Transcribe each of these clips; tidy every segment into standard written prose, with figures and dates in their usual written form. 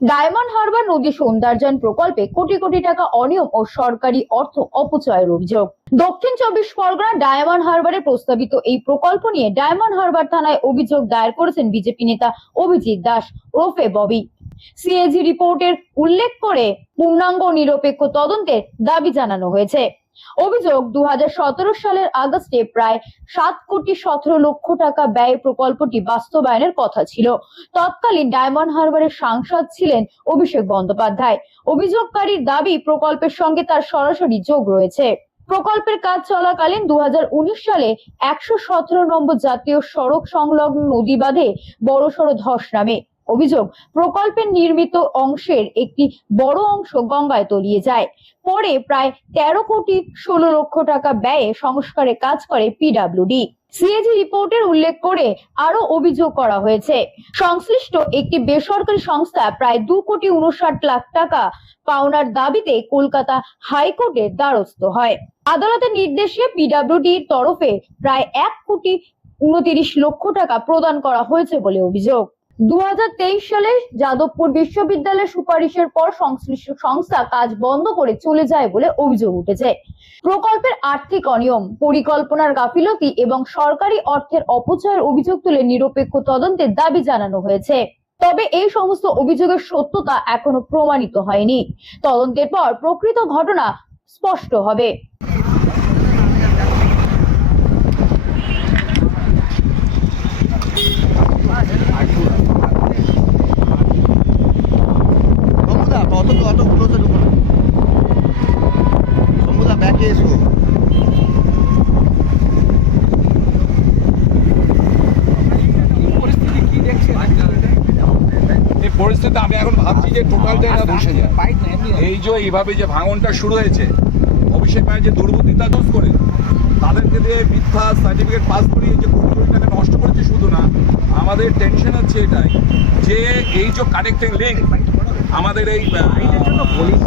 Diamond Harbour নদী সৌন্দর্যায়ন প্রকল্পে কোটি কোটি টাকা অনিয়ম ও সরকারি অর্থ অপচয়ের অভিযোগ। দক্ষিণ 24 পরগনা ডায়মন্ড হারবারে প্রস্তাবিত এই প্রকল্প নিয়ে ডায়মন্ড হারবার থানায় অভিযোগ দায়ের করেছেন বিজেপি নেতা অভিজিৎ দাস ওরফে ববি। সিএজি রিপোর্টের উল্লেখ করে পূর্ণাঙ্গ নিরপেক্ষ তদন্তের দাবি জানানো হয়েছে। অভিযোগ 2017 সালের আগস্টে প্রায় 7,17,00,000 টাকা ব্যয়ে প্রকল্পটি বাস্তবায়নের কথা ছিল। তৎকালীন ডায়মন্ড হারবারের সাংসদ ছিলেন অভিষেক বন্দ্যোপাধ্যায়। অভিযোগকারীর দাবি প্রকল্পের সঙ্গে তার সরাসরি যোগ রয়েছে। প্রকল্পের কাজ চলাকালীন 2019 সালে 117 নম্বর জাতীয় সড়ক সংলগ্ন নদী বাঁধে বড়সড় ধস নামে। অভিযোগ, প্রকল্পের নির্মিত অংশের একটি বড় অংশ গঙ্গায় তলিয়ে যায়। পরে প্রায় 13,16,00,000 টাকা ব্যয়ে সংস্কারের কাজ করে পিডব্লিউডি। সিএজি রিপোর্টের উল্লেখ করে আরো অভিযোগ করা হয়েছে, সংশ্লিষ্ট একটি বেসরকারি সংস্থা প্রায় 2,59,00,000 টাকা পাওনার দাবিতে কলকাতা হাইকোর্টের দ্বারস্থ হয়। আদালতের নির্দেশে পিডব্লিউডির তরফে প্রায় 1,29,00,000 টাকা প্রদান করা হয়েছে বলে অভিযোগ। 2023 সালে যাদবপুর বিশ্ববিদ্যালয়ের সুপারিশের পর সংশ্লিষ্ট সংস্থা কাজ বন্ধ করে চলে যায় বলে অভিযোগ উঠেছে। প্রকল্পের আর্থিক অনিয়ম, পরিকল্পনার গাফিলতি এবং সরকারি অর্থের অপচয়ের অভিযোগ তুলে নিরপেক্ষ তদন্তের দাবি জানানো হয়েছে। তবে এই সমস্ত অভিযোগের সত্যতা এখনো প্রমাণিত হয়নি। তদন্তের পর প্রকৃত ঘটনা স্পষ্ট হবে। পরিস্থিতি আমি এখন ভাবছি যে টোটালটাই না ধসে যায়। এই যে এইভাবে যে ভাঙনটা শুরু হয়েছে, অভিষেক ভাই যে দুর্বৃত্তা দোষ করে তাদেরকে দিয়ে মিথ্যা সার্টিফিকেট পাস করিয়ে যে কোটি কোটি টাকা নষ্ট করেছে, শুধু না আমাদের টেনশন হচ্ছে এটাই যে এই যে কানেক্টিং লিঙ্ক আমাদের এই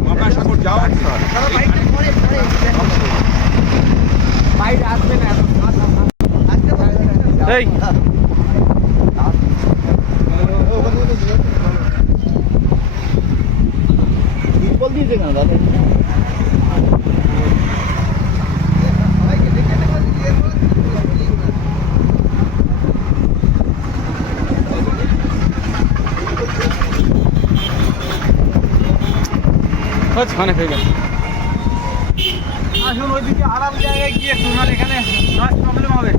গঙ্গাসাগর যাওয়া আসবে না। দিয়েছে কেন দাদা? খানে হয়ে গেছে। আসুন ওইদিকে আরাম জায়গায় গিয়ে একটু, নাহলে এখানে প্রবলেম হবে।